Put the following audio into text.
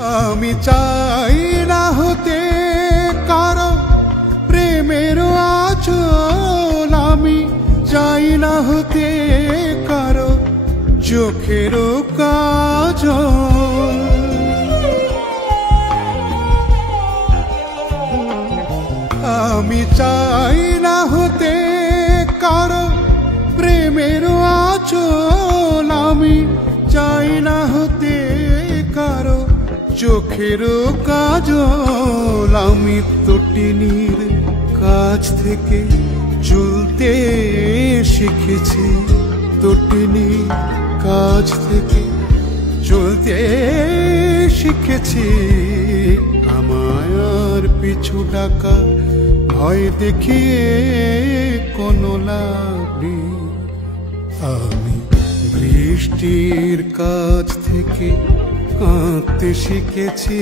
আমি চাই না হতে কারো প্রেমের আঁচল, আমি চাই না হতে কারো চোখের কাজল। আমি চাই না হতে কারো প্রেমের আঁচল, আমি চাই না হতে কারো চোখের কাজল। আমি তটিনীর কাছ থেকে চলতে শিখেছি, তটিনীর কাছ থেকে চলতে শিখেছি। আমায় আর পিছু ডাকা ভয় দেখিয়ে কোনো লাভ নেই। আমি বৃষ্টির কাছ থেকে কাঁদতে শিখেছি।